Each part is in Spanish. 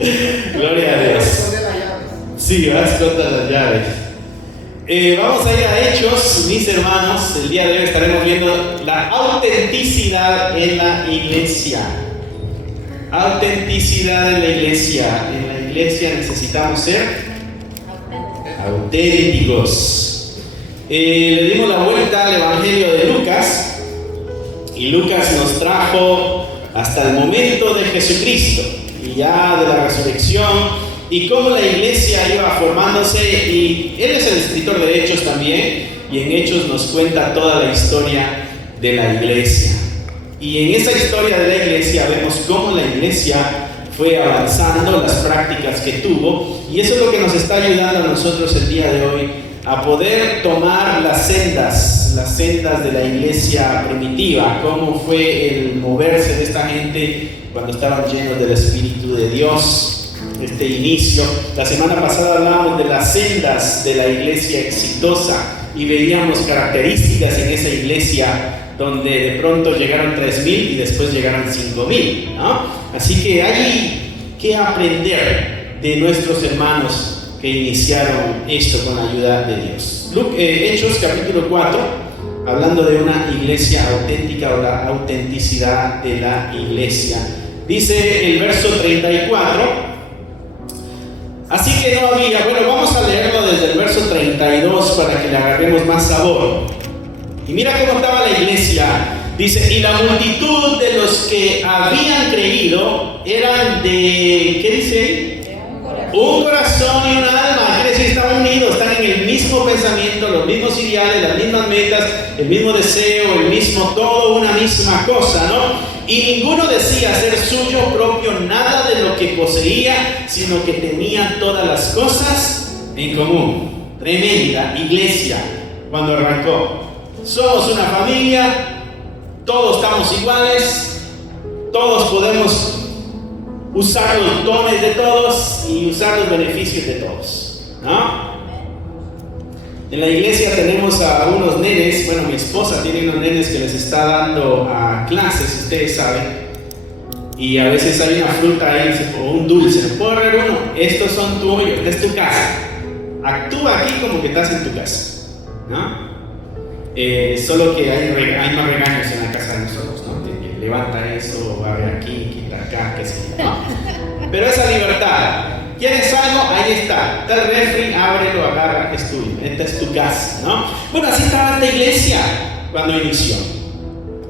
Gloria a Dios. Sí, vas contra las llaves. Vamos a ir a Hechos, mis hermanos. El día de hoy estaremos viendo la autenticidad en la iglesia. Autenticidad en la iglesia. En la iglesia necesitamos ser auténticos. Le dimos la vuelta al Evangelio de Lucas. Y Lucas nos trajo hasta el momento de Jesucristo y ya de la resurrección y cómo la iglesia iba formándose, y él es el escritor de Hechos también, y en Hechos nos cuenta toda la historia de la iglesia. Y en esa historia de la iglesia vemos cómo la iglesia fue avanzando, las prácticas que tuvo, y eso es lo que nos está ayudando a nosotros el día de hoy a poder tomar las sendas de la iglesia primitiva, cómo fue el moverse de esta gente cuando estaban llenos del Espíritu de Dios. Este inicio, la semana pasada hablábamos de las sendas de la iglesia exitosa y veíamos características en esa iglesia donde de pronto llegaron 3,000 y después llegaron 5,000, ¿no? Así que hay que aprender de nuestros hermanos que iniciaron esto con la ayuda de Dios. Hechos capítulo 4, hablando de una iglesia auténtica o la autenticidad de la iglesia. Dice el verso 34. Así que no había, bueno, vamos a leerlo desde el verso 32 para que le agarremos más sabor. Y mira cómo estaba la iglesia. Dice, y la multitud de los que habían creído eran de, ¿qué dice ahí? Un corazón y una alma. Quiere decir, estaban unidos, están en el mismo pensamiento, los mismos ideales, las mismas metas, el mismo deseo, el mismo todo, una misma cosa, ¿no? Y ninguno decía ser suyo propio nada de lo que poseía, sino que tenían todas las cosas en común. Tremenda iglesia cuando arrancó. Somos una familia, todos estamos iguales, todos podemos usar los dones de todos y usar los beneficios de todos, ¿no? En la iglesia tenemos a unos nenes, bueno, mi esposa tiene unos nenes que les está dando a clases, ustedes saben, y a veces hay una fruta ahí o un dulce, ¿puedo agarrar uno? Estos son tuyos, esta es tu casa, actúa aquí como que estás en tu casa, ¿no? Solo que hay más regaños en la casa de nosotros, ¿no? Que levanta eso, abre aquí, quita acá, qué sé yo, ¿no? Pero esa libertad, ¿quieres algo? Ahí está. Está el refri, ábrelo, agarra, es tuyo. Esta es tu casa, ¿no? Bueno, así estaba esta iglesia cuando inició.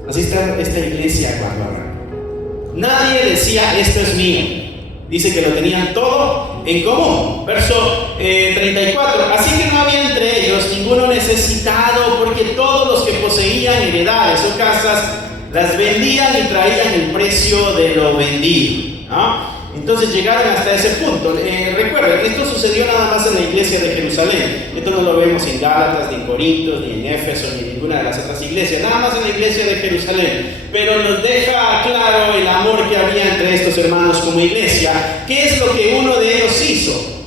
Así está esta iglesia cuando arrancó. Nadie decía, esto es mío. Dice que lo tenían todo en común. Verso 34. Así que no había entre ellos ninguno necesitado, porque todos los que poseían heredades o casas las vendían y traían el precio de lo vendido, ¿no? Entonces llegaron hasta ese punto. Recuerden, esto sucedió nada más en la iglesia de Jerusalén. Esto no lo vemos en Gálatas, ni en Corintios, ni en Éfeso, ni en ninguna de las otras iglesias. Nada más en la iglesia de Jerusalén. Pero nos deja claro el amor que había entre estos hermanos como iglesia. ¿Qué es lo que uno de ellos hizo?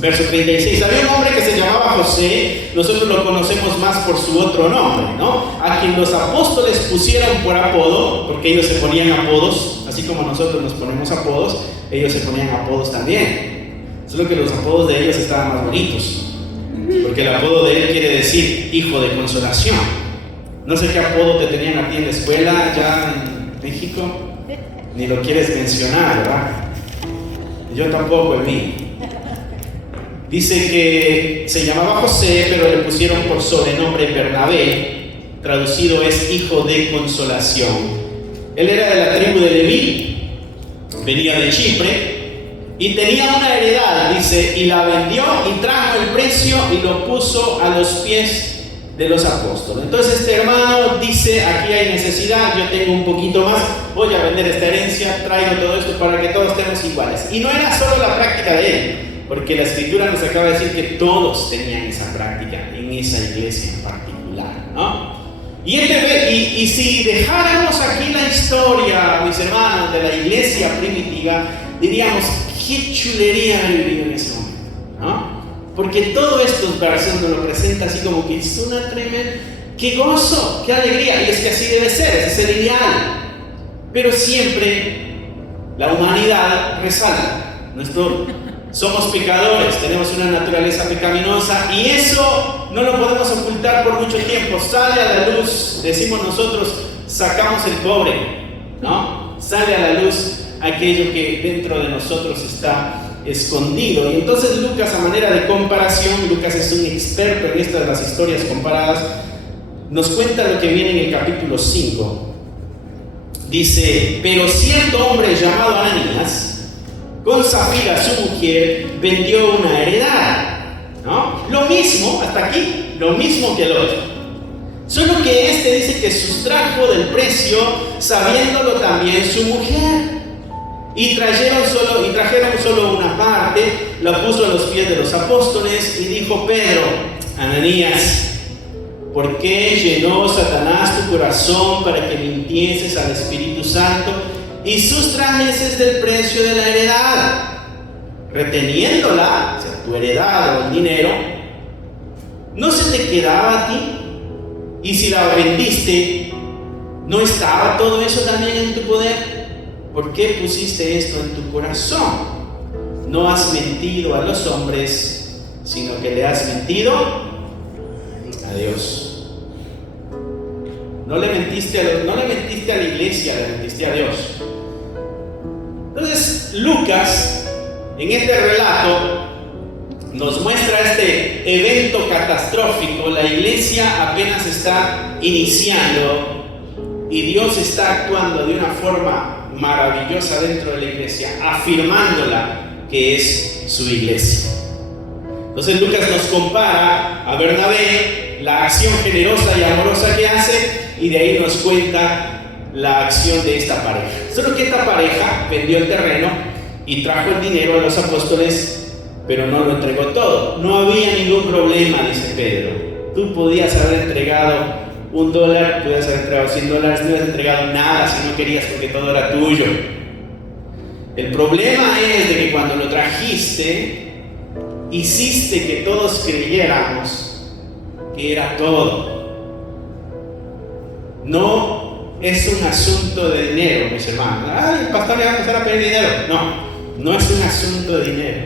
Verso 36. Había un hombre que se llamaba José. Nosotros lo conocemos más por su otro nombre, ¿no? A quien los apóstoles pusieron por apodo, porque ellos se ponían apodos. Así como nosotros nos ponemos apodos, ellos se ponían apodos también. Solo que los apodos de ellos estaban más bonitos, porque el apodo de él quiere decir hijo de consolación. No sé qué apodo te tenían a ti en la escuela, allá en México, ni lo quieres mencionar, ¿verdad? Yo tampoco, en mí. Dice que se llamaba José, pero le pusieron por sobrenombre Bernabé, traducido es hijo de consolación. Él era de la tribu de Leví, venía de Chipre y tenía una heredad, dice, y la vendió y trajo el precio y lo puso a los pies de los apóstoles. Entonces este hermano dice, aquí hay necesidad, yo tengo un poquito más, voy a vender esta herencia, traigo todo esto para que todos estemos iguales. Y no era solo la práctica de él, porque la escritura nos acaba de decir que todos tenían esa práctica en esa iglesia en particular, ¿no? Y si dejáramos aquí la historia, mis hermanos, de la iglesia primitiva, diríamos, qué chulería vivir en ese momento, ¿no? Porque todo esto nos lo presenta así como que es una tremenda, qué gozo, qué alegría, y es que así debe ser, ese es el ideal. Pero siempre la humanidad resalta. Somos pecadores, tenemos una naturaleza pecaminosa y eso no lo podemos ocultar por mucho tiempo. Sale a la luz, decimos nosotros, sacamos el cobre, ¿no? Sale a la luz aquello que dentro de nosotros está escondido. Y entonces Lucas, a manera de comparación, Lucas es un experto en esto de las historias comparadas, nos cuenta lo que viene en el capítulo 5. Dice: pero cierto hombre llamado Ananías, con Safira su mujer, vendió una heredad, ¿no? Lo mismo, hasta aquí, lo mismo que el otro. Solo que este dice que sustrajo del precio, sabiéndolo también su mujer. Y trajeron solo una parte, la puso a los pies de los apóstoles y dijo: Pedro, Ananías, ¿por qué llenó Satanás tu corazón para que mintieses al Espíritu Santo y sustrajeses del precio de la heredad, reteniéndola, o sea, tu heredad o el dinero? ¿No se te quedaba a ti? Y si la vendiste, ¿no estaba todo eso también en tu poder? ¿Por qué pusiste esto en tu corazón? No has mentido a los hombres, sino que le has mentido a Dios. No le mentiste a la iglesia, le mentiste a Dios. Entonces Lucas, en este relato, nos muestra este evento catastrófico. La iglesia apenas está iniciando y Dios está actuando de una forma maravillosa dentro de la iglesia, afirmándola que es su iglesia. Entonces Lucas nos compara a Bernabé, la acción generosa y amorosa que hace, y de ahí nos cuenta la acción de esta pareja. Solo que esta pareja vendió el terreno y trajo el dinero a los apóstoles, pero no lo entregó todo. No había ningún problema, dice Pedro. Tú podías haber entregado $1, podías haber entregado $100, no hubieras entregado nada si no querías, porque todo era tuyo. El problema es de que cuando lo trajiste, hiciste que todos creyéramos que era todo. No es un asunto de dinero, mis hermanos. El pastor le va a empezar a pedir dinero. No es un asunto de dinero.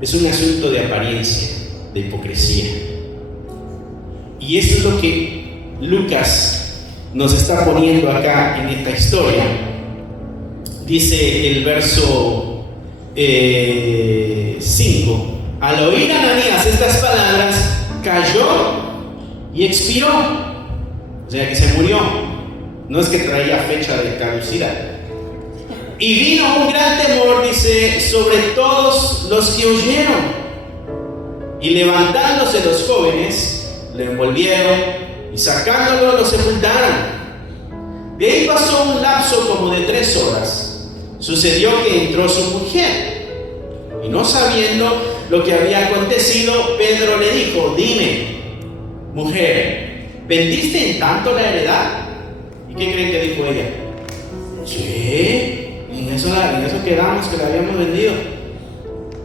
Es un asunto de apariencia, de hipocresía. Y eso es lo que Lucas nos está poniendo acá en esta historia. Dice el verso 5: al oír Ananías estas palabras, cayó y expiró. O sea que se murió. No es que traía fecha de caducidad. Y vino un gran temor, dice, sobre todos los que oyeron. Y levantándose los jóvenes, le envolvieron y sacándolo lo sepultaron. De ahí pasó un lapso como de 3 horas. Sucedió que entró su mujer, y no sabiendo lo que había acontecido, Pedro le dijo: dime, mujer, ¿vendiste en tanto la heredad? ¿Y qué creen que dijo ella? Sí, en eso quedamos, que la habíamos vendido.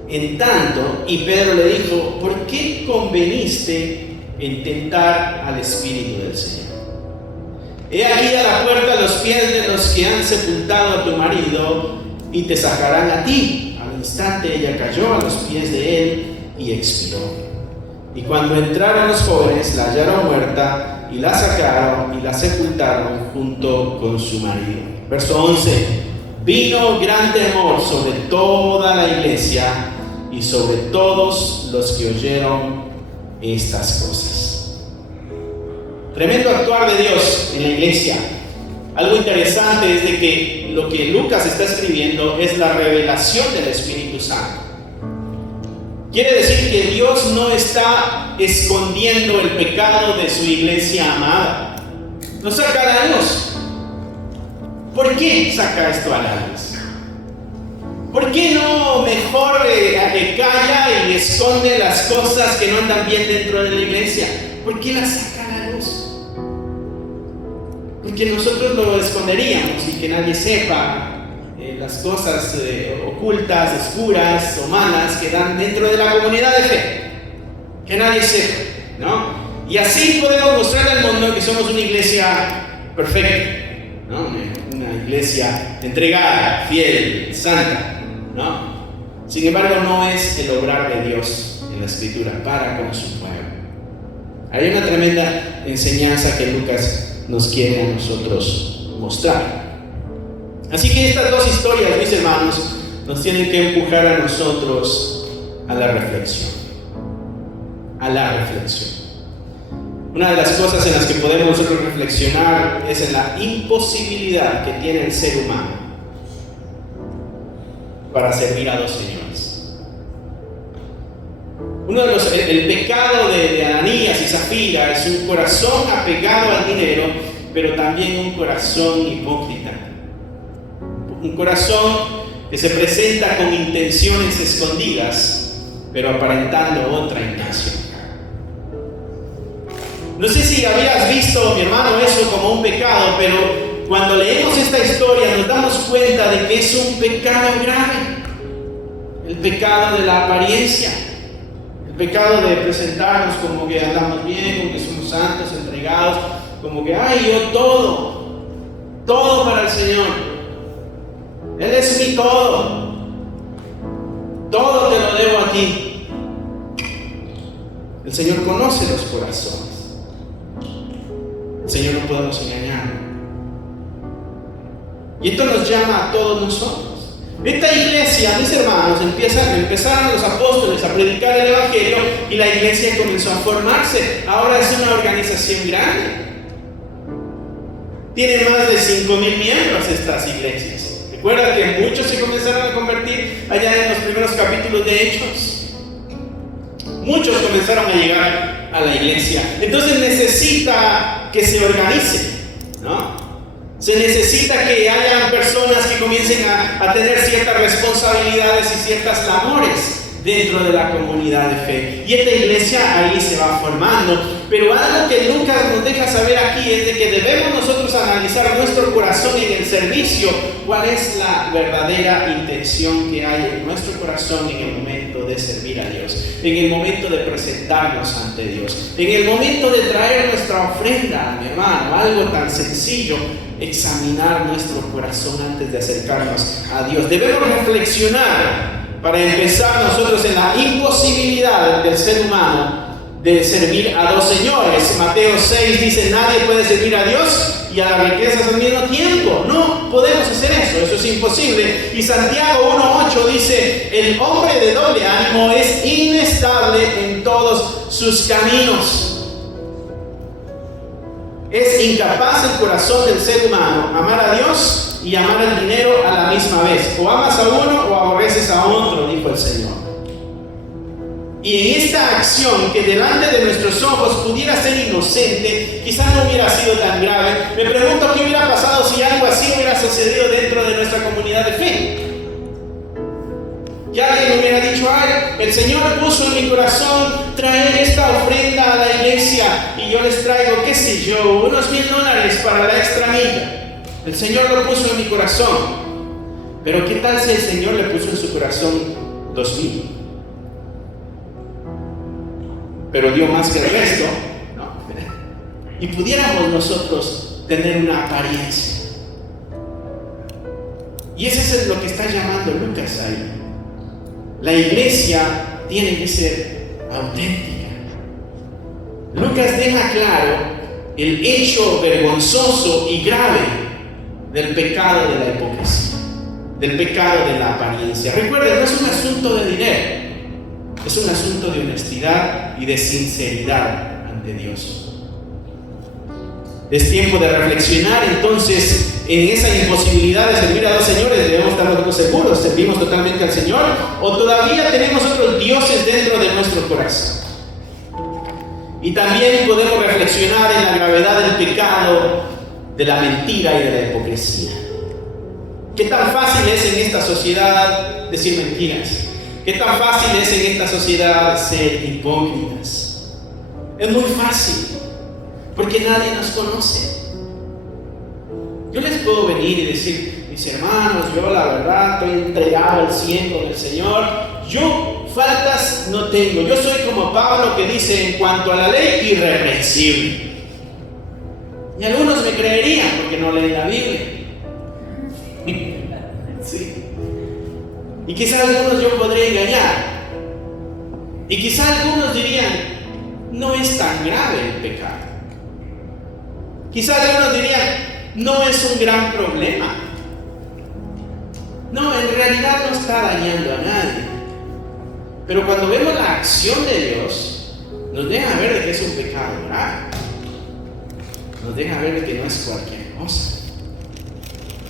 En tanto, y Pedro le dijo: ¿por qué conveniste en tentar al Espíritu del Señor? He aquí a la puerta los pies de los que han sepultado a tu marido, y te sacarán a ti. Al instante ella cayó a los pies de él y expiró. Y cuando entraron los jóvenes, la hallaron muerta, y la sacaron y la sepultaron junto con su marido. Verso 11: vino gran temor sobre toda la iglesia y sobre todos los que oyeron estas cosas. Tremendo actuar de Dios en la iglesia. Algo interesante es de que lo que Lucas está escribiendo es la revelación del Espíritu Santo. Quiere decir que Dios no está escondiendo el pecado de su iglesia amada. Lo saca a la luz. ¿Por qué saca esto a la luz? ¿Por qué no mejor calla y esconde las cosas que no andan bien dentro de la iglesia? ¿Por qué las saca a la luz? Porque nosotros lo esconderíamos y que nadie sepa las cosas ocultas, oscuras o malas que dan dentro de la comunidad de fe. Que nadie sepa, ¿no? Y así podemos mostrar al mundo que somos una iglesia perfecta, ¿no? Una iglesia entregada, fiel, santa, ¿no? Sin embargo, no es el obrar de Dios en la Escritura para con su pueblo. Hay una tremenda enseñanza que Lucas nos quiere a nosotros mostrar. Así que estas dos historias, mis hermanos, nos tienen que empujar a nosotros a la reflexión. A la reflexión. Una de las cosas en las que podemos nosotros reflexionar es en la imposibilidad que tiene el ser humano para servir a dos señores. El pecado de Ananías y Zafira es un corazón apegado al dinero, pero también un corazón hipócrita. Un corazón que se presenta con intenciones escondidas, pero aparentando otra intención. No sé si habías visto, mi hermano, eso como un pecado, pero cuando leemos esta historia nos damos cuenta de que es un pecado grave. El pecado de la apariencia. El pecado de presentarnos como que andamos bien, como que somos santos, entregados, como que, ay, yo todo para el Señor. Él es mi todo. Todo te lo debo a ti. El Señor conoce los corazones. El Señor no podemos engañar. Y esto nos llama a todos nosotros. Esta iglesia, mis hermanos, empezaron los apóstoles a predicar el Evangelio y la iglesia comenzó a formarse. Ahora es una organización grande. Tiene más de 5,000 miembros estas iglesias. Recuerda que muchos se comenzaron a convertir allá en los primeros capítulos de Hechos. Muchos comenzaron a llegar a la iglesia. Entonces necesita que se organice, ¿no? Se necesita que haya personas que comiencen a tener ciertas responsabilidades y ciertas labores dentro de la comunidad de fe. Y esta iglesia ahí se va formando. Pero algo que Lucas nos deja saber aquí es de que debemos nosotros analizar nuestro corazón en el servicio. ¿Cuál es la verdadera intención que hay en nuestro corazón en el momento de servir a Dios? En el momento de presentarnos ante Dios. En el momento de traer nuestra ofrenda, mi hermano. Algo tan sencillo. Examinar nuestro corazón antes de acercarnos a Dios. Debemos reflexionar para empezar nosotros en la imposibilidad del ser humano de servir a dos señores. Mateo 6 dice: nadie puede servir a Dios y a las riquezas al mismo tiempo. No podemos hacer eso es imposible. Y Santiago 1:8 dice: el hombre de doble ánimo es inestable en todos sus caminos. Es incapaz el corazón del ser humano amar a Dios y amar el dinero a la misma vez. O amas a uno o aborreces a otro, dijo el Señor. Y en esta acción que delante de nuestros ojos pudiera ser inocente, quizás no hubiera sido tan grave. Me pregunto qué hubiera pasado si algo así hubiera sucedido dentro de nuestra comunidad de fe. Y alguien hubiera dicho: ay, el Señor puso en mi corazón traer esta ofrenda a la iglesia y yo les traigo, qué sé yo, unos $1,000 para la extranilla. El Señor lo puso en mi corazón. Pero ¿qué tal si el Señor le puso en su corazón 2,000? Pero dio más que el resto, ¿no? Y pudiéramos nosotros tener una apariencia. Y eso es lo que está llamando Lucas ahí. La iglesia tiene que ser auténtica. Lucas deja claro el hecho vergonzoso y grave del pecado de la hipocresía, del pecado de la apariencia. Recuerden, no es un asunto de dinero, es un asunto de honestidad y de sinceridad ante Dios. Es tiempo de reflexionar entonces en esa imposibilidad de servir a dos señores. Debemos estar nosotros seguros: ¿servimos totalmente al Señor o todavía tenemos otros dioses dentro de nuestro corazón? Y también podemos reflexionar en la gravedad del pecado, de la mentira y de la hipocresía. ¿Qué tan fácil es en esta sociedad decir mentiras? ¿Qué tan fácil es en esta sociedad ser hipócritas? Es muy fácil, porque nadie nos conoce. Yo les puedo venir y decir: mis hermanos, yo la verdad estoy entregado al 100 con el Señor. Yo faltas no tengo. Yo soy como Pablo, que dice: en cuanto a la ley, irreprensible. Y algunos me creerían porque no leen la Biblia. Sí. Y quizás algunos yo podría engañar. Y quizás algunos dirían, no es tan grave el pecado. Quizás algunos dirían, no es un gran problema. No, en realidad no está dañando a nadie. Pero cuando vemos la acción de Dios, nos deja ver de que es un pecado grave. Nos deja ver de que no es cualquier cosa.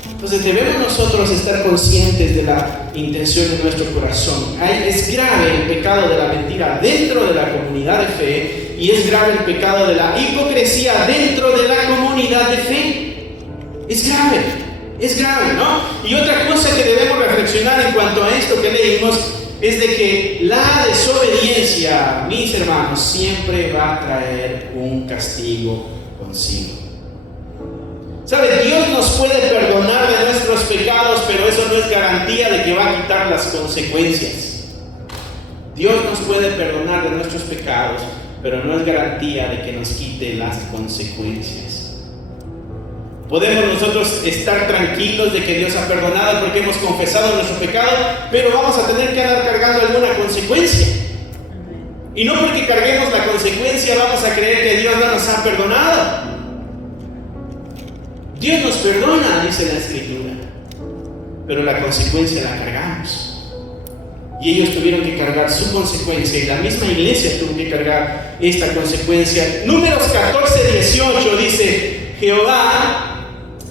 Entonces debemos nosotros estar conscientes de la intención de nuestro corazón. Es grave el pecado de la mentira dentro de la comunidad de fe, y es grave el pecado de la hipocresía dentro de la comunidad de fe. Es grave, ¿no? Y otra cosa que debemos reflexionar en cuanto a esto que leímos es de que la desobediencia, mis hermanos, siempre va a traer un castigo consigo. ¿Sabe? Dios nos puede perdonar de nuestros pecados, pero eso no es garantía de que va a quitar las consecuencias. Dios nos puede perdonar de nuestros pecados, pero no es garantía de que nos quite las consecuencias. Podemos nosotros estar tranquilos de que Dios ha perdonado porque hemos confesado nuestro pecado, pero vamos a tener que andar cargando alguna consecuencia. Y no porque carguemos la consecuencia vamos a creer que Dios no nos ha perdonado. Dios nos perdona, dice la Escritura, pero la consecuencia la cargamos. Y ellos tuvieron que cargar su consecuencia, y la misma iglesia tuvo que cargar esta consecuencia. Números 14:18 dice: Jehová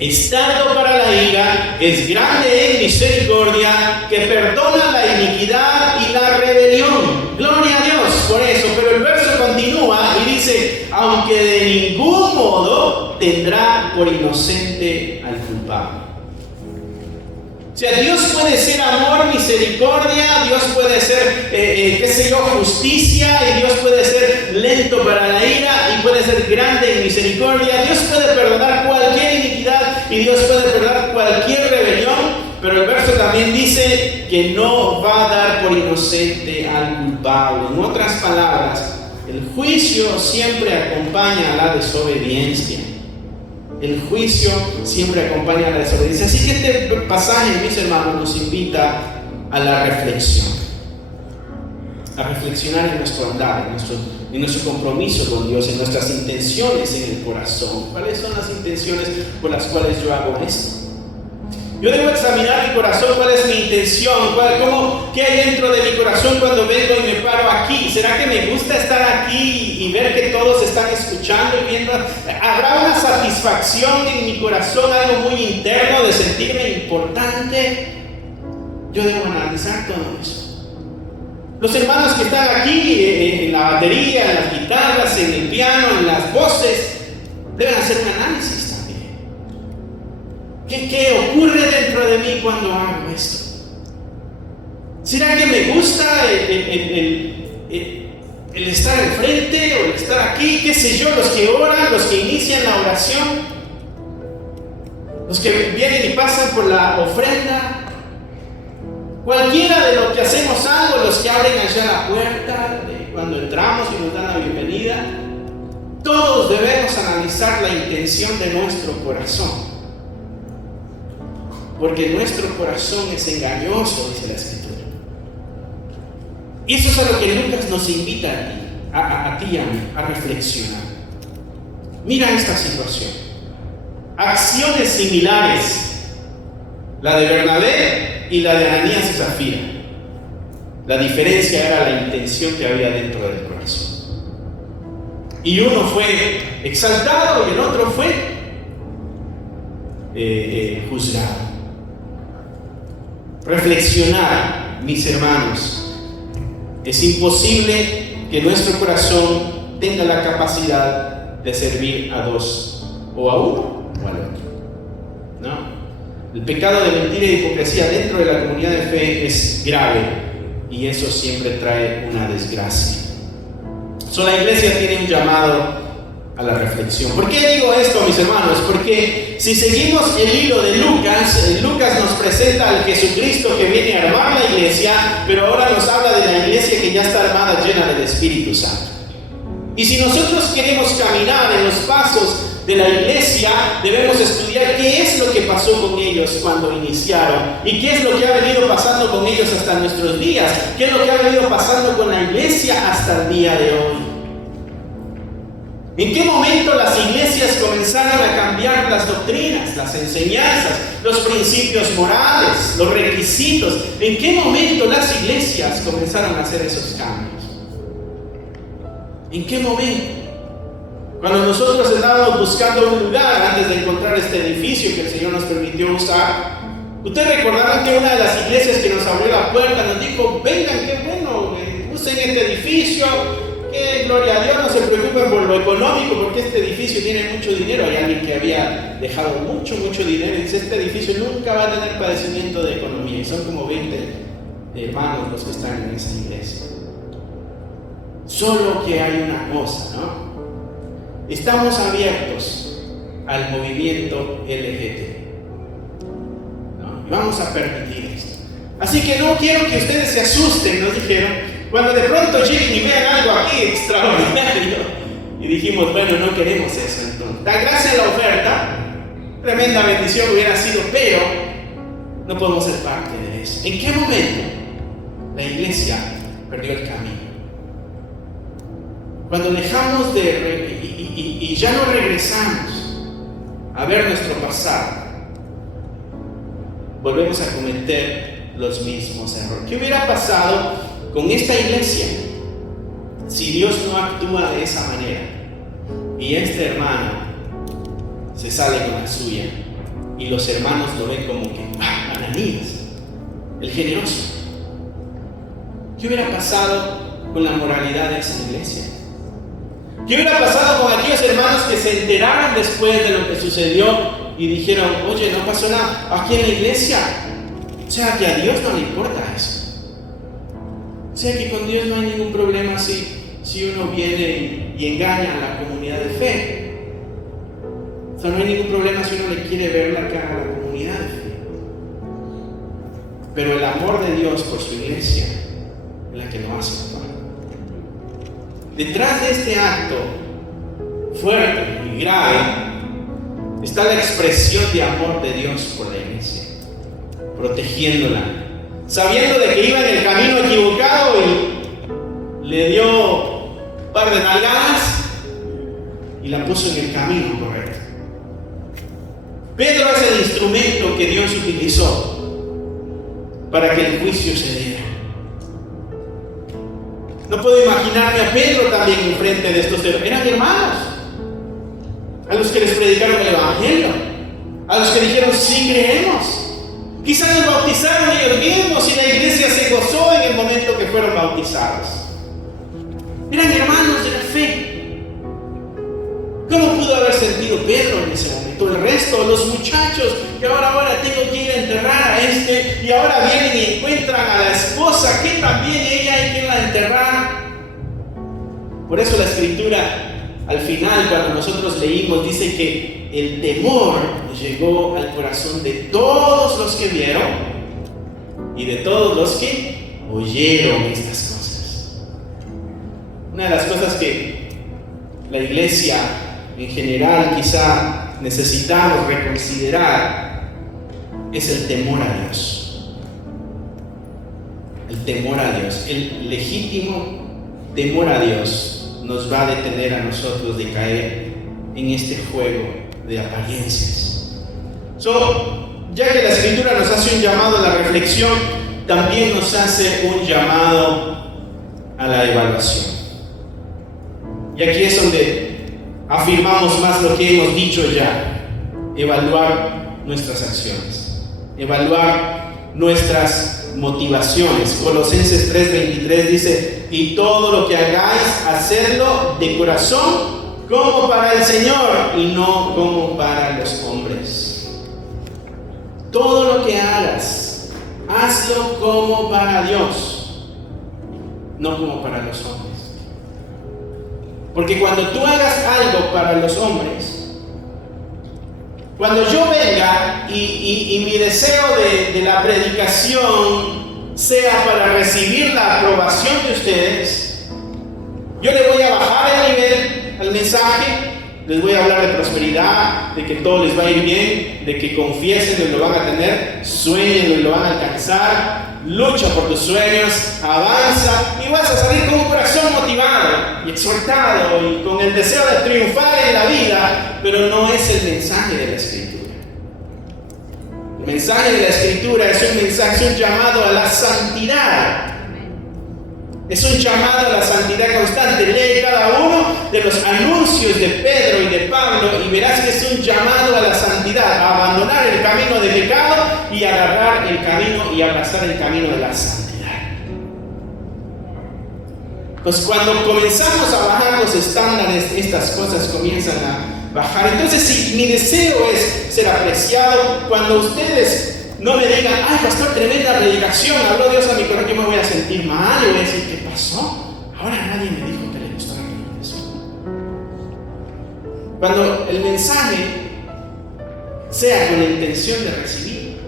es tardo para la ira, es grande en misericordia, que perdona la iniquidad y la rebelión. Gloria a Dios por eso. Pero el verso continúa y dice: aunque de ningún modo tendrá por inocente al culpable. O sea, Dios puede ser amor, misericordia, Dios puede ser, justicia, y Dios puede ser lento para la ira y puede ser grande en misericordia. Dios puede perdonar cualquier iniquidad y Dios puede perdonar cualquier rebelión, pero el verso también dice que no va a dar por inocente al culpable. En otras palabras, el juicio siempre acompaña a la desobediencia. El juicio siempre acompaña a la desobediencia. Así que este pasaje, mis hermanos, nos invita a la reflexión. A reflexionar en nuestro andar, en nuestro compromiso con Dios, en nuestras intenciones en el corazón. ¿Cuáles son las intenciones por las cuales yo hago esto? Yo debo examinar mi corazón, cuál es mi intención, qué hay dentro de mi corazón cuando vengo y me paro aquí. ¿Será que me gusta estar aquí y ver que todos están escuchando y viendo? ¿Habrá una satisfacción en mi corazón, algo muy interno de sentirme importante? Yo debo analizar todo eso. Los hermanos que están aquí en la batería, en las guitarras, en el piano, en las voces, deben hacer un análisis. ¿Qué ocurre dentro de mí cuando hago esto? ¿Será que me gusta el estar enfrente o el estar aquí? ¿Qué sé yo? Los que oran, los que inician la oración, los que vienen y pasan por la ofrenda, cualquiera de los que hacemos algo, los que abren allá la puerta cuando entramos y nos dan la bienvenida, todos debemos analizar la intención de nuestro corazón. Porque nuestro corazón es engañoso, dice la Escritura. Y eso es a lo que Lucas nos invita a ti y a mí, a reflexionar. Mira esta situación. Acciones similares, la de Bernabé y la de Ananías y Zafira. La diferencia era la intención que había dentro del corazón. Y uno fue exaltado y el otro fue juzgado. Reflexionar, mis hermanos. Es imposible que nuestro corazón tenga la capacidad de servir a dos, o a uno o al otro. ¿No? El pecado de mentira y hipocresía dentro de la comunidad de fe es grave, y eso siempre trae una desgracia. La iglesia tiene un llamado a la reflexión. ¿Por qué digo esto, mis hermanos? Porque si seguimos el hilo de Lucas, Lucas nos presenta al Jesucristo que viene a armar la iglesia, pero ahora nos habla de la iglesia que ya está armada, llena del Espíritu Santo. Y si nosotros queremos caminar en los pasos de la iglesia, debemos estudiar qué es lo que pasó con ellos cuando iniciaron y qué es lo que ha venido pasando con ellos hasta nuestros días, qué es lo que ha venido pasando con la iglesia hasta el día de hoy. ¿En qué momento las iglesias comenzaron a cambiar las doctrinas, las enseñanzas, los principios morales, los requisitos? ¿En qué momento las iglesias comenzaron a hacer esos cambios? ¿En qué momento? Cuando nosotros estábamos buscando un lugar antes de encontrar este edificio que el Señor nos permitió usar, ustedes recordaron que una de las iglesias que nos abrió la puerta nos dijo: vengan, qué bueno, usen este edificio, que gloria a Dios, no se preocupen por lo económico, porque este edificio tiene mucho dinero. Hay alguien que había dejado mucho dinero y dice: este edificio nunca va a tener padecimiento de economía. Y son como 20 hermanos los que están en esa iglesia. Solo que hay una cosa, ¿no? Estamos abiertos al movimiento LGBT, ¿no? Y vamos a permitir esto. Así que no quiero que ustedes se asusten, nos dijeron, cuando de pronto lleguen y vean algo aquí extraordinario. Y dijimos: bueno, no queremos eso entonces. Da gracia a la oferta, tremenda bendición hubiera sido, pero no podemos ser parte de eso. ¿En qué momento la iglesia perdió el camino? Cuando dejamos y ya no regresamos a ver nuestro pasado, volvemos a cometer los mismos errores. ¿Qué hubiera pasado con esta iglesia si Dios no actúa de esa manera y este hermano se sale con la suya y los hermanos lo ven como que Ananías, el generoso? ¿Qué hubiera pasado con la moralidad de esa iglesia? ¿Qué hubiera pasado con aquellos hermanos que se enteraron después de lo que sucedió y dijeron: oye, no pasó nada aquí en la iglesia? O sea, que a Dios no le importa eso. O sea, que con Dios no hay ningún problema si uno viene y engaña a la comunidad de fe. O sea, no hay ningún problema si uno le quiere ver la cara a la comunidad de fe. Pero el amor de Dios por su iglesia es la que lo hace. Detrás de este acto fuerte y grave está la expresión de amor de Dios por la iglesia, protegiéndola, sabiendo de que iba en el camino equivocado y le dio un par de nalgadas y la puso en el camino correcto. Pedro es el instrumento que Dios utilizó para que el juicio se diera. No puedo imaginarme a Pedro también enfrente de estos eran hermanos, a los que les predicaron el evangelio, a los que dijeron: sí creemos. Quizás los bautizaron ellos mismos y la iglesia se gozó en el momento que fueron bautizados. Eran hermanos de la fe. ¿Cómo pudo haber sentido Pedro en ese momento? El resto, los muchachos que ahora tengo que ir a enterrar a este, y ahora vienen y encuentran a la esposa que también ella hay que la enterrar. Por eso la escritura al final, cuando nosotros leímos, dice que el temor llegó al corazón de todos los que vieron y de todos los que oyeron estas cosas. Una de las cosas que la iglesia en general quizá necesitamos reconsiderar es el temor a Dios. El temor a Dios, el legítimo temor a Dios nos va a detener a nosotros de caer en este juego de apariencias. Ya que la escritura nos hace un llamado a la reflexión, también nos hace un llamado a la evaluación. Y aquí es donde afirmamos más lo que hemos dicho ya: evaluar nuestras acciones, evaluar nuestras motivaciones. Colosenses 3:23 dice: y todo lo que hagáis, hacedlo de corazón como para el Señor y no como para los hombres. Todo lo que hagas, hazlo como para Dios, no como para los hombres. Porque cuando tú hagas algo para los hombres, cuando yo venga y mi deseo de la predicación sea para recibir la aprobación de ustedes, yo le voy a bajar el nivel al mensaje Les voy a hablar de prosperidad, de que todo les va a ir bien, de que confiesen y lo van a tener, sueñen y lo van a alcanzar, lucha por tus sueños, avanza y vas a salir con un corazón motivado y exhortado y con el deseo de triunfar en la vida, pero no es el mensaje de la Escritura. El mensaje de la Escritura es un mensaje, es un llamado a la santidad. Es un llamado a la santidad constante. Lee cada uno de los anuncios de Pedro y de Pablo y verás que es un llamado a la santidad, a abandonar el camino de pecado y agarrar el camino y abrazar el camino de la santidad. Pues cuando comenzamos a bajar los estándares, estas cosas comienzan a bajar. Entonces, si mi deseo es ser apreciado, cuando ustedes no me digan, ay, pastor, tremenda predicación, habló Dios a mi corazón, yo me voy a sentir mal, y voy a decir, ¿qué pasó? Ahora nadie me dijo que le gustó la predicación. Cuando el mensaje sea con la intención de recibir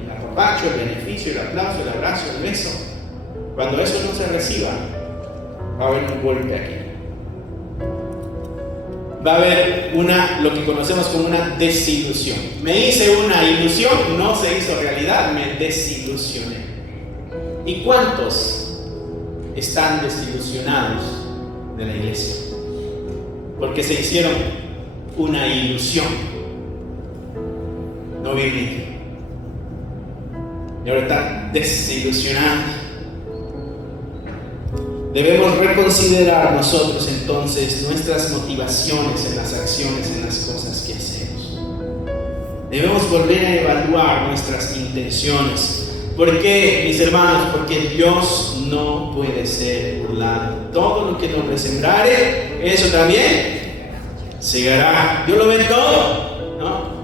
el apapacho, el beneficio, el aplauso, el abrazo, el beso, cuando eso no se reciba, va a haber un golpe aquí. Va a haber lo que conocemos como una desilusión. Me hice una ilusión, no se hizo realidad, me desilusioné. ¿Y cuántos están desilusionados de la iglesia? Porque se hicieron una ilusión, no bíblica. Y ahora están desilusionados. Debemos reconsiderar nosotros entonces nuestras motivaciones en las acciones, en las cosas que hacemos. Debemos volver a evaluar nuestras intenciones. ¿Por qué, mis hermanos? Porque Dios no puede ser burlado. Todo lo que el hombre sembrare, eso también segará. Dios lo ve todo, ¿no?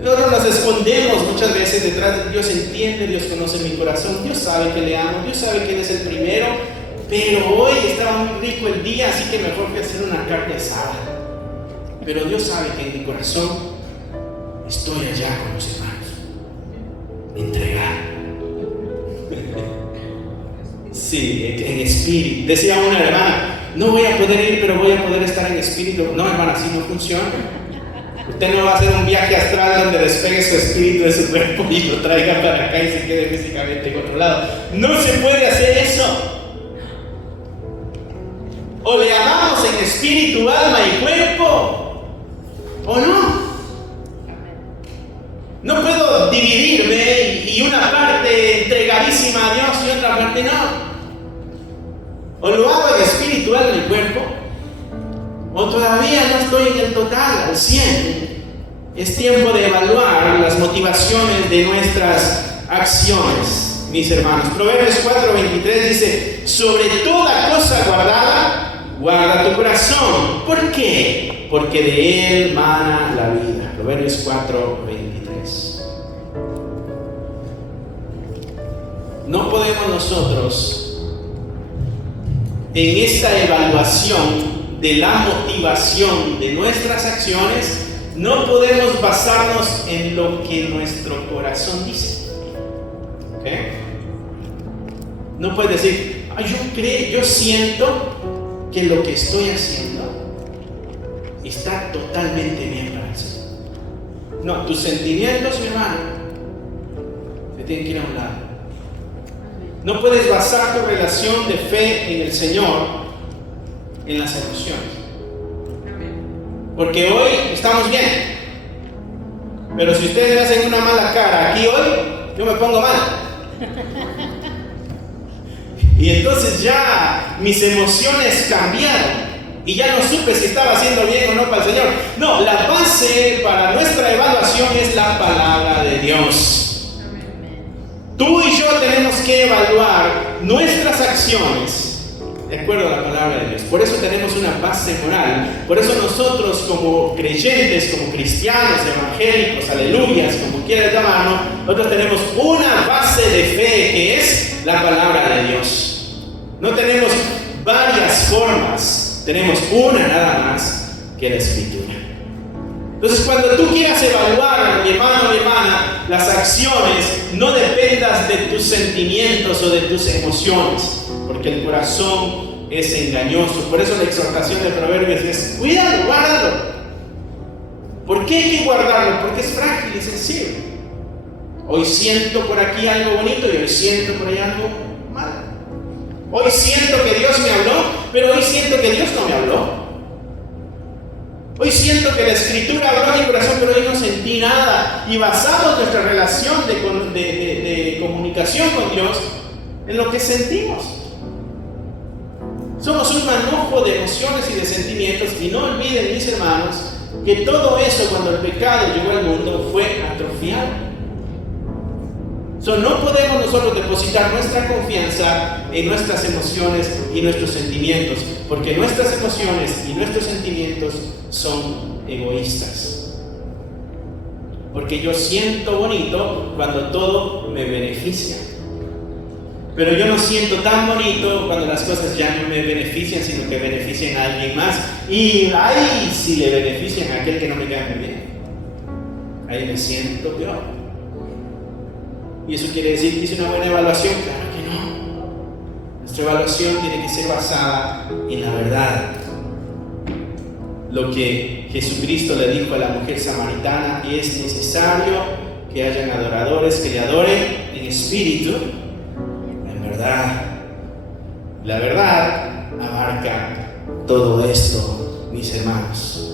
Nosotros nos escondemos muchas veces detrás de Dios. Entiende, Dios conoce mi corazón, Dios sabe que le amo, Dios sabe quién es el primero, pero hoy estaba muy rico el día, así que mejor que hacer una carne asada. Pero Dios sabe que en mi corazón estoy allá con los hermanos, entregar. Sí, en espíritu. Decía una hermana, no voy a poder ir, pero voy a poder estar en espíritu. No, hermana, así no funciona. Usted no va a hacer un viaje astral donde despegue su espíritu de su cuerpo y lo traiga para acá y se quede físicamente controlado. No se puede hacer eso. O le amamos en espíritu, alma y cuerpo, o no. No puedo dividirme y una parte entregadísima a Dios y otra parte no. O lo hago en espíritu, alma y cuerpo, o todavía no estoy en el total, al 100. Es tiempo de evaluar las motivaciones de nuestras acciones, mis hermanos. Proverbios 4:23 dice, sobre toda cosa guardada, guarda tu corazón. ¿Por qué? Porque de él mana la vida. Proverbios 4:23. No podemos nosotros, en esta evaluación de la motivación de nuestras acciones, no podemos basarnos en lo que nuestro corazón dice. ¿Okay? No puedes decir, yo siento que lo que estoy haciendo está totalmente bien para el Señor. No, tus sentimientos, mi hermano, se tienen que ir a un lado. No puedes basar tu relación de fe en el Señor en las emociones. Porque hoy estamos bien, pero si ustedes me hacen una mala cara aquí hoy, yo me pongo mal. Y entonces ya mis emociones cambiaron y ya no supe si estaba haciendo bien o no para el Señor. No, la base para nuestra evaluación es la palabra de Dios. Tú y yo tenemos que evaluar nuestras acciones de acuerdo a la palabra de Dios. Por eso tenemos una base moral. Por eso nosotros como creyentes, como cristianos, evangélicos, aleluyas, como quieras llamarlo, nosotros tenemos una base de fe que es la palabra de Dios. No tenemos varias formas, tenemos una nada más, que la Escritura. Entonces, cuando tú quieras evaluar, mi hermano, mi hermana, las acciones, no dependas de tus sentimientos o de tus emociones, porque el corazón es engañoso. Por eso la exhortación de Proverbios es: cuídalo, guárdalo. ¿Por qué hay que guardarlo? Porque es frágil y sensible. Hoy siento por aquí algo bonito y hoy siento por ahí algo malo. Hoy siento que Dios me habló, pero hoy siento que Dios no me habló. Hoy siento que la Escritura habló a mi corazón, pero hoy no sentí nada. Y basamos nuestra relación de comunicación con Dios en lo que sentimos. Somos un manojo de emociones y de sentimientos. Y no olviden, mis hermanos, que todo eso, cuando el pecado llegó al mundo, fue atrofiado. No podemos nosotros depositar nuestra confianza en nuestras emociones y nuestros sentimientos, porque nuestras emociones y nuestros sentimientos son egoístas. Porque yo siento bonito cuando todo me beneficia, pero yo no siento tan bonito cuando las cosas ya no me benefician, sino que benefician a alguien más. Y ahí si le benefician a aquel que no me cae muy bien, ahí me siento peor. ¿Y eso quiere decir que hice una buena evaluación? Claro que no. Nuestra evaluación tiene que ser basada en la verdad. Lo que Jesucristo le dijo a la mujer samaritana: es necesario que hayan adoradores que le adoren en espíritu, en verdad. La verdad abarca todo esto, mis hermanos.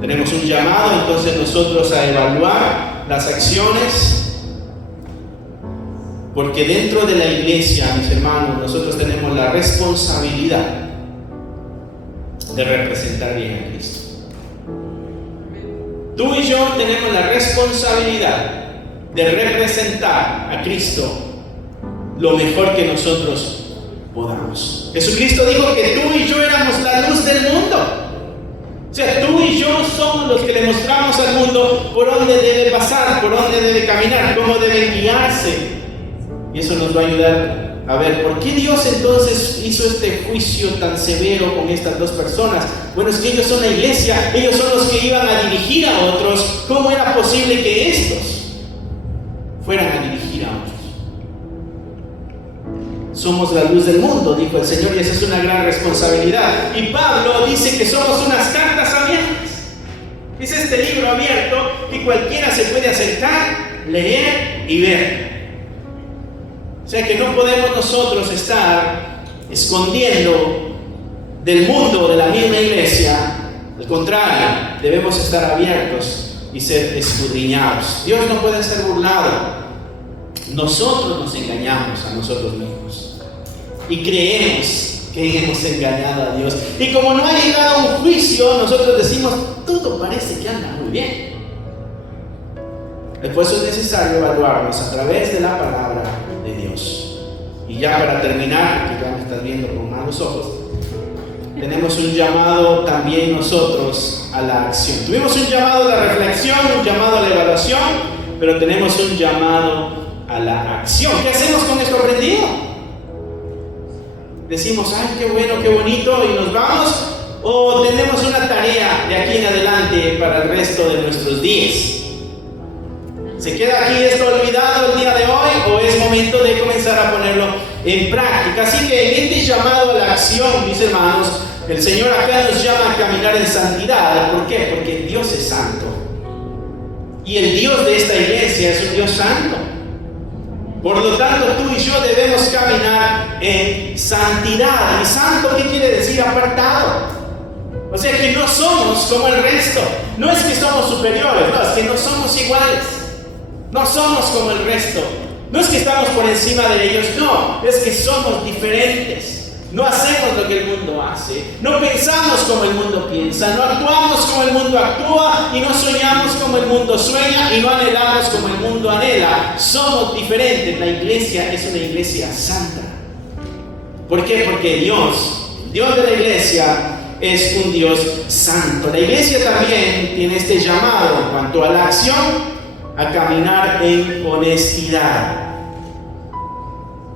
Tenemos un llamado entonces nosotros a evaluar las acciones, porque dentro de la iglesia, mis hermanos, nosotros tenemos la responsabilidad de representar bien a Cristo. Tú y yo tenemos la responsabilidad de representar a Cristo lo mejor que nosotros podamos. Jesucristo dijo que tú y yo éramos la luz del mundo. O sea, tú y yo somos los que le mostramos al mundo por dónde debe pasar, por dónde debe caminar, cómo debe guiarse. Y eso nos va a ayudar a ver por qué Dios entonces hizo este juicio tan severo con estas dos personas. Bueno, es que ellos son la iglesia, ellos son los que iban a dirigir a otros. ¿Cómo era posible que estos fueran a dirigir a otros? Somos la luz del mundo, dijo el Señor, y esa es una gran responsabilidad. Y Pablo dice que somos unas cartas abiertas. Es este libro abierto que cualquiera se puede acercar, leer y ver. O sea que no podemos nosotros estar escondiendo del mundo, de la misma iglesia. Al contrario, debemos estar abiertos y ser escudriñados. Dios no puede ser burlado. Nosotros nos engañamos a nosotros mismos y creemos que hemos engañado a Dios. Y como no ha llegado un juicio, nosotros decimos: todo parece que anda muy bien. Por eso es necesario evaluarnos a través de la palabra de Dios. Y ya para terminar, que ya me estás viendo con malos ojos, tenemos un llamado también nosotros a la acción. Tuvimos un llamado a la reflexión, un llamado a la evaluación, pero tenemos un llamado a la acción. ¿Qué hacemos con esto aprendido? Decimos: ay, qué bueno, qué bonito, y nos vamos, o tenemos una tarea de aquí en adelante para el resto de nuestros días. ¿Se queda aquí esto olvidado el día de hoy o es momento de comenzar a ponerlo en práctica? Así que en este llamado a la acción, mis hermanos, el Señor acá nos llama a caminar en santidad. ¿Por qué? Porque Dios es santo. Y el Dios de esta iglesia es un Dios santo. Por lo tanto, tú y yo debemos caminar en santidad. ¿Y santo qué quiere decir? Apartado. O sea que no somos como el resto. No es que somos superiores, no, es que no somos iguales. No somos como el resto. No es que estamos por encima de ellos, no, es que somos diferentes. No hacemos lo que el mundo hace, no pensamos como el mundo piensa, no actuamos como el mundo actúa y no soñamos como el mundo sueña y no anhelamos como el mundo anhela. Somos diferentes. La iglesia es una iglesia santa. ¿Por qué? Porque Dios de la iglesia es un Dios santo. La iglesia también tiene este llamado en cuanto a la acción, a caminar en honestidad,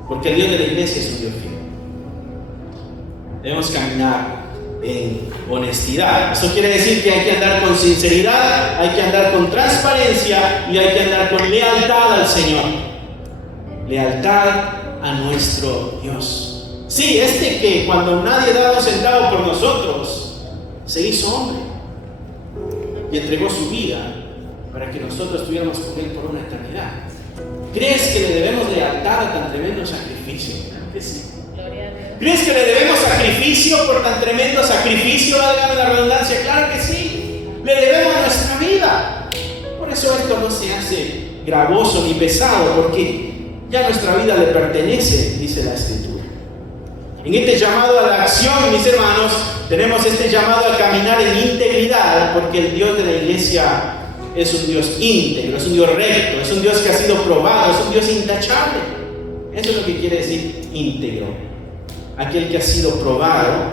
porque el Dios de la iglesia es un Dios fiel. Debemos caminar en honestidad. Eso quiere decir que hay que andar con sinceridad, hay que andar con transparencia y hay que andar con lealtad al Señor, lealtad a nuestro Dios. Sí, que cuando nadie daba un centavo por nosotros, se hizo hombre y entregó su vida para que nosotros estuviéramos con Él por una eternidad. ¿Crees que le debemos lealtad a tan tremendo sacrificio? Claro que sí. ¿Crees que le debemos sacrificio por tan tremendo sacrificio, valga la redundancia? Claro que sí. Le debemos nuestra vida. Por eso esto no se hace gravoso ni pesado, porque ya nuestra vida le pertenece, dice la Escritura. En este llamado a la acción, mis hermanos, tenemos este llamado a caminar en integridad, porque el Dios de la iglesia es un Dios íntegro, es un Dios recto, es un Dios que ha sido probado, es un Dios intachable. Eso es lo que quiere decir íntegro. Aquel que ha sido probado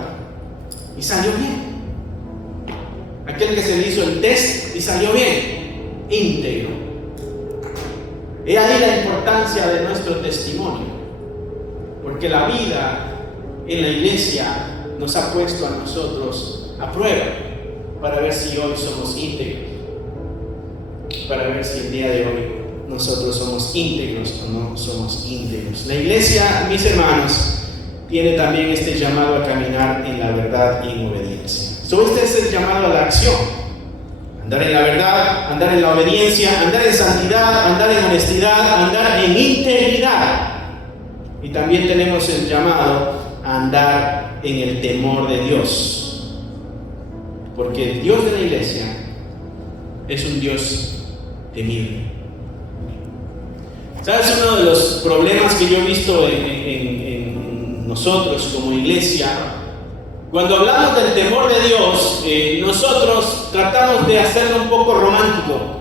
y salió bien. Aquel que se le hizo el test y salió bien. Íntegro. He ahí la importancia de nuestro testimonio. Porque la vida en la iglesia nos ha puesto a nosotros a prueba para ver si hoy somos íntegros. Para ver si el día de hoy nosotros somos íntegros o no somos íntegros. La iglesia, mis hermanos, tiene también este llamado a caminar en la verdad y en obediencia. Este es el llamado a la acción. Andar en la verdad, andar en la obediencia, andar en santidad, andar en honestidad, andar en integridad. Y también tenemos el llamado a andar en el temor de Dios. Porque el Dios de la iglesia es un Dios temible. ¿Sabes? Uno de los problemas que yo he visto en nosotros como iglesia, cuando hablamos del temor de Dios, nosotros tratamos de hacerlo un poco romántico.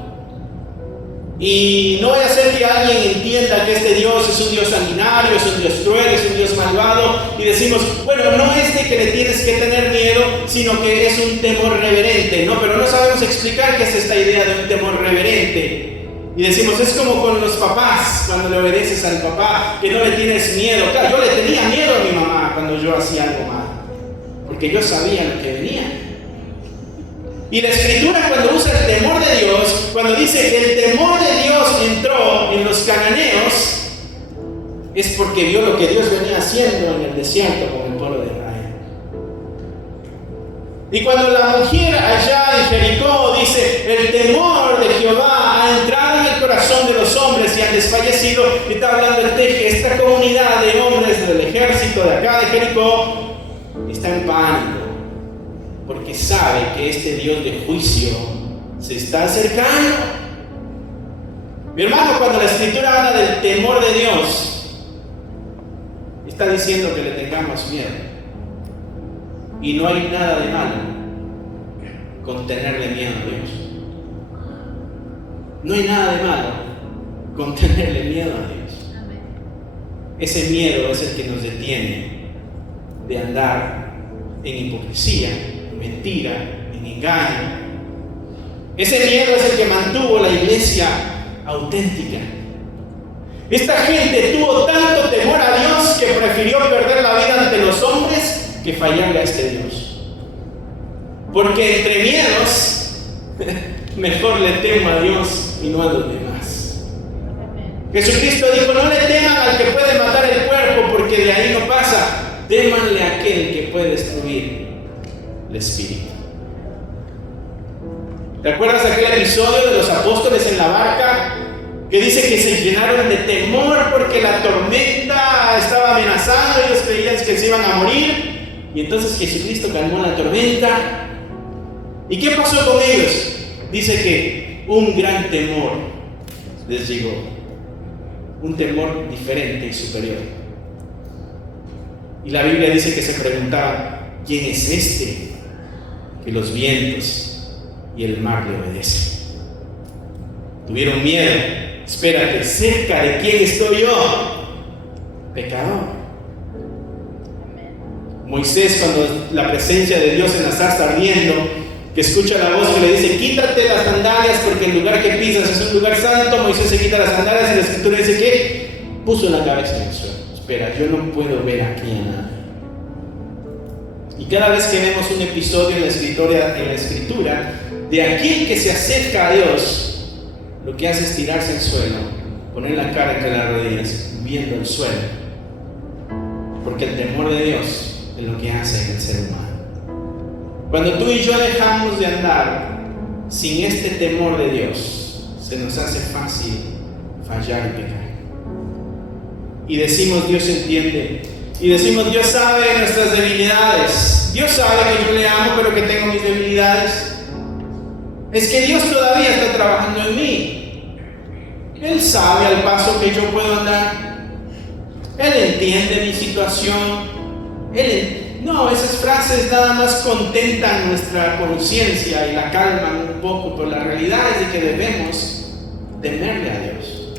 Y no voy a hacer que alguien entienda que este Dios es un Dios sanguinario, es un Dios cruel, es un Dios malvado, y decimos, bueno, no es de que le tienes que tener miedo, sino que es un temor reverente, ¿no? Pero no sabemos explicar qué es esta idea de un temor reverente. Y decimos, es como con los papás, cuando le obedeces al papá, que no le tienes miedo. Claro, yo le tenía miedo a mi mamá cuando yo hacía algo mal, porque yo sabía lo que venía. Y la Escritura, cuando usa el temor de Dios, cuando dice que el temor de Dios entró en los cananeos, es porque vio lo que Dios venía haciendo en el desierto con el pueblo de Israel. Y cuando la mujer allá en Jericó dice, el temor de Jehová ha entrado en el corazón de los hombres y han desfallecido, y está hablando de que esta comunidad de hombres del ejército de acá de Jericó está en pánico, porque sabe que este Dios de juicio se está acercando. Mi hermano, cuando la Escritura habla del temor de Dios, está diciendo que le tengamos miedo. Y no hay nada de malo con tenerle miedo a Dios. No hay nada de malo con tenerle miedo a Dios. Ese miedo es el que nos detiene de andar en hipocresía, en mentira, en engaño. Ese miedo es el que mantuvo la iglesia auténtica. Esta gente tuvo tanto temor a Dios que prefirió perder la vida ante los hombres que fallarle a este Dios. Porque entre miedos, mejor le temo a Dios y no a los demás. Jesucristo dijo, no le teman al que puede matar el cuerpo, porque de ahí no pasa. Témanle a aquel que puede destruir el espíritu. ¿Te acuerdas de aquel episodio de los apóstoles en la barca? Que dice que se llenaron de temor porque la tormenta estaba amenazando, ellos creían que se iban a morir. Y entonces Jesucristo calmó la tormenta. ¿Y qué pasó con ellos? Dice que un gran temor les llegó. Un temor diferente y superior. Y la Biblia dice que se preguntaban, ¿quién es este que los vientos y el mar le obedecen? Tuvieron miedo. Espérate, ¿cerca de quién estoy yo? Pecador. Moisés, cuando la presencia de Dios en la zarza ardiendo, que escucha la voz que le dice, quítate las sandalias porque el lugar que pisas es un lugar santo. Moisés se quita las sandalias y la Escritura dice que puso la cabeza en el suelo. Espera, yo no puedo ver aquí a nadie. Y cada vez que vemos un episodio en la Escritura de aquel que se acerca a Dios, lo que hace es tirarse al suelo, poner la cara entre las rodillas, viendo el suelo. Porque el temor de Dios es lo que hace en el ser humano. Cuando tú y yo dejamos de andar sin este temor de Dios, se nos hace fácil fallar y pecar. Y decimos, Dios entiende. Y decimos, Dios sabe nuestras debilidades. Dios sabe que yo le amo, pero que tengo mis debilidades. Es que Dios todavía está trabajando en mí. Él sabe al paso que yo puedo andar. Él entiende mi situación. No, esas frases nada más contentan nuestra conciencia y la calman un poco, pero la realidad es de que debemos temerle a Dios.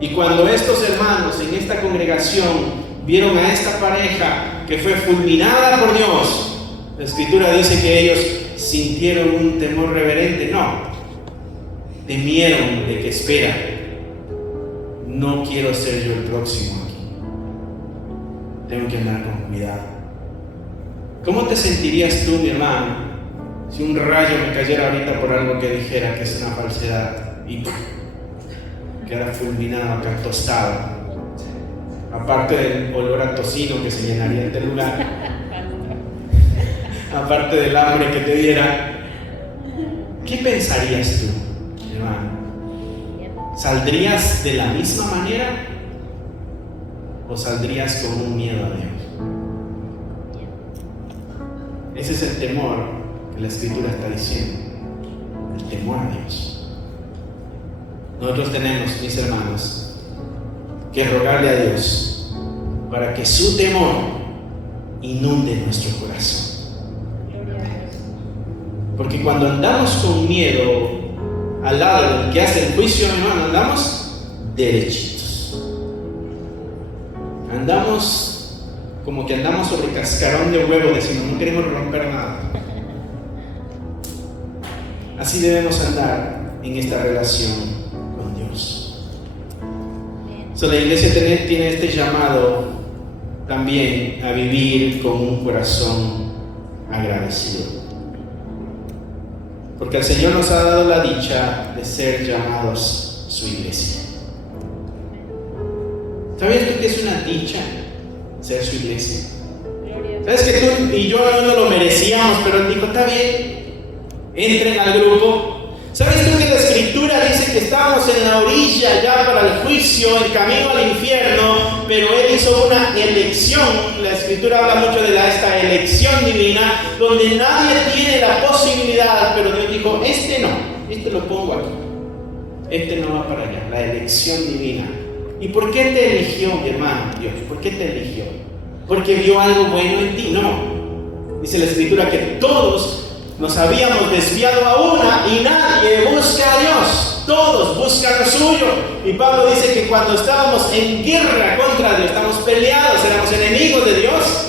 Y cuando estos hermanos en esta congregación vieron a esta pareja que fue fulminada por Dios, la Escritura dice que ellos sintieron un temor reverente. No, temieron de que espera, no quiero ser yo el próximo aquí, tengo que andar con cuidado. ¿Cómo te sentirías tú, mi hermano, si un rayo me cayera ahorita por algo que dijera que es una falsedad y quedara fulminado acá, tostado? Aparte del olor a tocino que se llenaría este lugar, aparte del hambre que te diera, ¿qué pensarías tú, hermano? ¿Saldrías de la misma manera o saldrías con un miedo a Dios? Ese es el temor que la Escritura está diciendo, el temor a Dios. Nosotros tenemos, mis hermanos, que rogarle a Dios para que su temor inunde nuestro corazón. Porque cuando andamos con miedo al lado del que hace el juicio, hermano, andamos derechitos. Andamos como que andamos sobre cascarón de huevo, decimos, no queremos romper nada. Así debemos andar en esta relación. La iglesia tiene este llamado también a vivir con un corazón agradecido. Porque el Señor nos ha dado la dicha de ser llamados su iglesia. ¿Sabías tú que es una dicha ser su iglesia? ¿Sabes que tú y yo no lo merecíamos, pero Él dijo, está bien, entren al grupo? ¿Sabes tú que la Escritura dice que estábamos en la orilla ya para el juicio, en camino al infierno, pero Él hizo una elección? La Escritura habla mucho de esta elección divina, donde nadie tiene la posibilidad, pero Dios dijo, este lo pongo aquí, este no va para allá, la elección divina. ¿Y por qué te eligió, mi hermano, Dios? ¿Por qué te eligió? ¿Porque vio algo bueno en ti? No. Dice la Escritura que todos nos habíamos desviado a una y nadie busca a Dios. Todos buscan lo suyo. Y Pablo dice que cuando estábamos en guerra contra Dios, estamos peleados, éramos enemigos de Dios,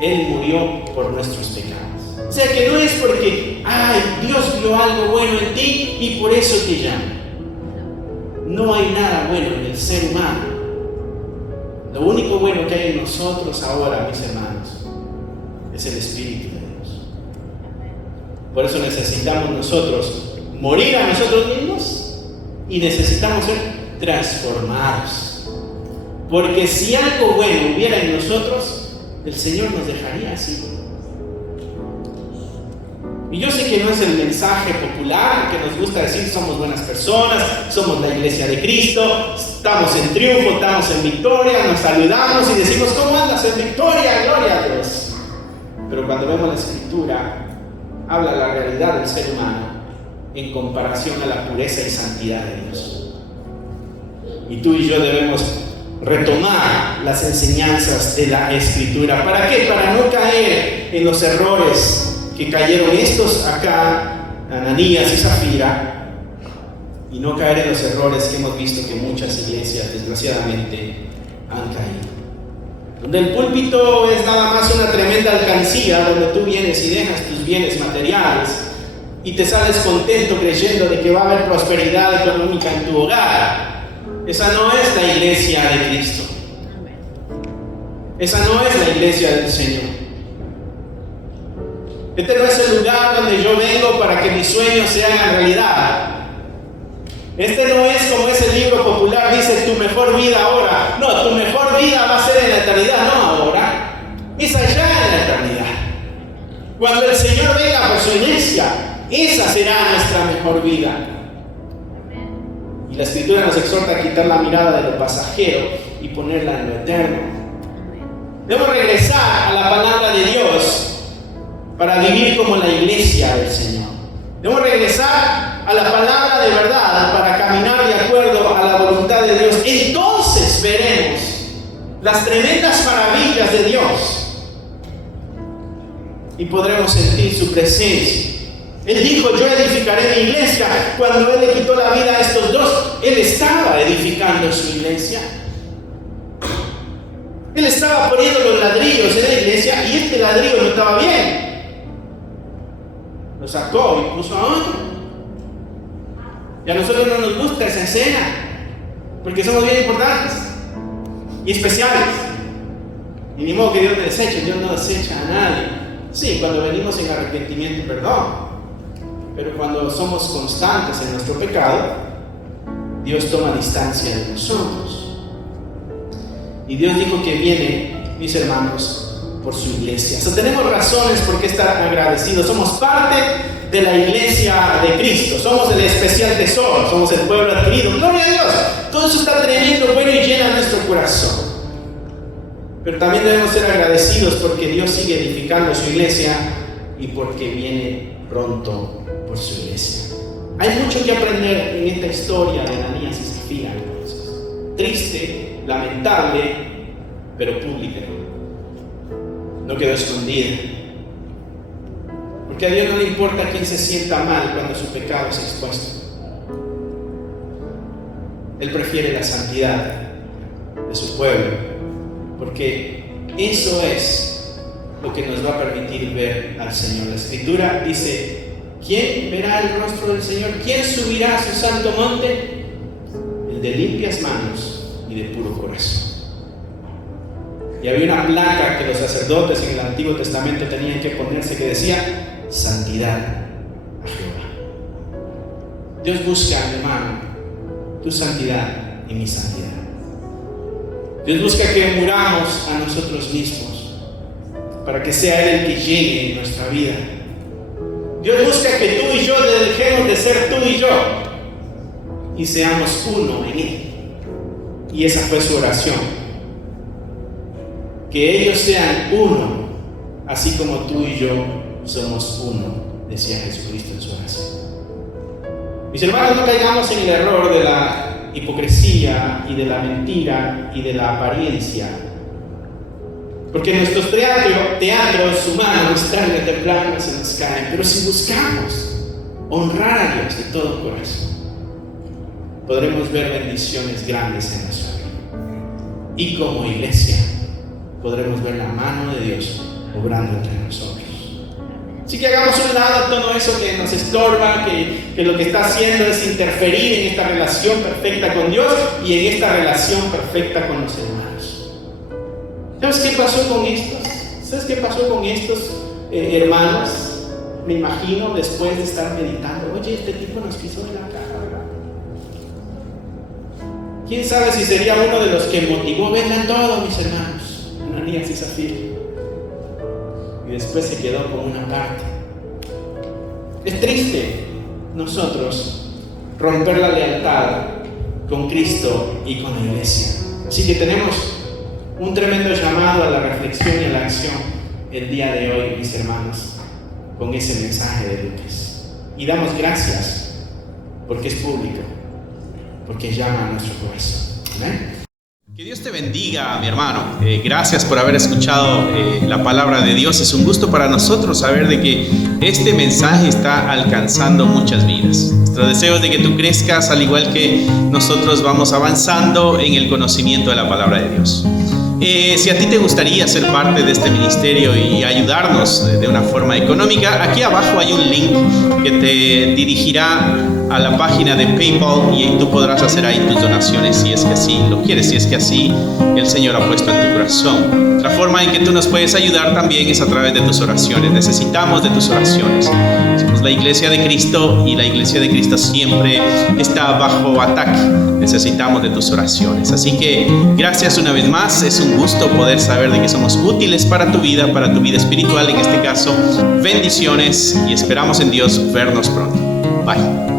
Él murió por nuestros pecados. O sea que no es porque, Dios vio algo bueno en ti y por eso te llama. No hay nada bueno en el ser humano. Lo único bueno que hay en nosotros ahora, mis hermanos, es el Espíritu de Dios. Por eso necesitamos nosotros morir a nosotros mismos y necesitamos ser transformados. Porque si algo bueno hubiera en nosotros, el Señor nos dejaría así. Y yo sé que no es el mensaje popular que nos gusta decir somos buenas personas, somos la iglesia de Cristo, estamos en triunfo, estamos en victoria, nos saludamos y decimos ¿cómo andas en victoria? Gloria a Dios. Pero cuando vemos la Escritura, habla la realidad del ser humano en comparación a la pureza y santidad de Dios. Y tú y yo debemos retomar las enseñanzas de la Escritura. ¿Para qué? Para no caer en los errores que cayeron estos acá, Ananías y Zafira, y no caer en los errores que hemos visto que muchas iglesias desgraciadamente han caído. Donde el púlpito es nada más una tremenda alcancía, donde tú vienes y dejas tus bienes materiales y te sales contento creyendo de que va a haber prosperidad económica en tu hogar. Esa no es la iglesia de Cristo. Esa no es la iglesia del Señor. Este no es el lugar donde yo vengo para que mis sueños se hagan realidad. Este no es como ese libro popular, dice tu mejor vida ahora. No, tu mejor vida va a ser en la eternidad, no ahora. Es allá en la eternidad. Cuando el Señor venga por su iglesia, esa será nuestra mejor vida. Y la Escritura nos exhorta a quitar la mirada de lo pasajero y ponerla en lo eterno. Debemos regresar a la palabra de Dios para vivir como la iglesia del Señor. Debemos regresar a la palabra de verdad para caminar de acuerdo a la voluntad de Dios. Entonces veremos las tremendas maravillas de Dios y podremos sentir su presencia. Él dijo, yo edificaré mi iglesia. Cuando Él le quitó la vida a estos dos, Él estaba edificando su iglesia. Él estaba poniendo los ladrillos en la iglesia y este ladrillo no estaba bien. Lo sacó y puso a otro. Y a nosotros no nos gusta esa escena, porque somos bien importantes y especiales. Y ni modo que Dios me deseche, Dios no desecha a nadie. Sí, cuando venimos en arrepentimiento y perdón. Pero cuando somos constantes en nuestro pecado, Dios toma distancia de nosotros. Y Dios dijo que viene, mis hermanos, por su iglesia. Tenemos razones por qué estar agradecidos. Somos parte de la iglesia de Cristo. Somos el especial tesoro. Somos el pueblo adquirido. Gloria a Dios. Todo eso está tremendo, bueno y llena nuestro corazón. Pero también debemos ser agradecidos porque Dios sigue edificando su iglesia y porque viene pronto por su iglesia. Hay mucho que aprender en esta historia de Ananías y Zafira, entonces. Triste, lamentable, pero pública. No quedó escondida. Porque a Dios no le importa quién se sienta mal cuando su pecado es expuesto. Él prefiere la santidad de su pueblo, porque eso es lo que nos va a permitir ver al Señor. La Escritura dice, ¿quién verá el rostro del Señor? ¿Quién subirá a su santo monte? El de limpias manos y de puro corazón. Y había una placa que los sacerdotes en el Antiguo Testamento tenían que ponerse que decía, santidad a Jehová. Dios busca, hermano, tu santidad y mi santidad. Dios busca que muramos a nosotros mismos para que sea Él el que llegue en nuestra vida. Dios busca que tú y yo dejemos de ser tú y yo y seamos uno en Él. Y esa fue su oración. Que ellos sean uno, así como tú y yo somos uno, decía Jesucristo en su oración. Mis hermanos, no caigamos en el error de la hipocresía y de la mentira y de la apariencia. Porque nuestros teatros humanos tarde o temprano se nos caen. Pero si buscamos honrar a Dios de todo corazón, podremos ver bendiciones grandes en nuestra vida. Y como iglesia, podremos ver la mano de Dios obrando entre nosotros. Así que hagamos un lado todo eso que nos estorba, que lo que está haciendo es interferir en esta relación perfecta con Dios y en esta relación perfecta con los hermanos. ¿Sabes qué pasó con estos? ¿Sabes qué pasó con estos hermanos? Me imagino después de estar meditando, oye, este tipo nos pisó en la cara, ¿verdad? ¿Quién sabe si sería uno de los que motivó, vengan todos mis hermanos? Ananías y Zafira, y después se quedó con una parte. Es triste nosotros romper la lealtad con Cristo y con la iglesia. Así que tenemos un tremendo llamado a la reflexión y a la acción el día de hoy, mis hermanos, con ese mensaje de Lucas. Y damos gracias porque es público, porque llama a nuestro corazón. Amén. Que Dios te bendiga, mi hermano. Gracias por haber escuchado la palabra de Dios. Es un gusto para nosotros saber de que este mensaje está alcanzando muchas vidas. Nuestro deseo es de que tú crezcas al igual que nosotros vamos avanzando en el conocimiento de la palabra de Dios. Si a ti te gustaría ser parte de este ministerio y ayudarnos de una forma económica, aquí abajo hay un link que te dirigirá a la página de PayPal y tú podrás hacer ahí tus donaciones si es que así lo quieres, si es que así el Señor ha puesto en tu corazón. Otra forma en que tú nos puedes ayudar también es a través de tus oraciones. Necesitamos de tus oraciones. Somos la Iglesia de Cristo y la Iglesia de Cristo siempre está bajo ataque. Necesitamos de tus oraciones. Así que gracias una vez más. Es un gusto poder saber de que somos útiles para tu vida espiritual en este caso. Bendiciones y esperamos en Dios vernos pronto. Bye.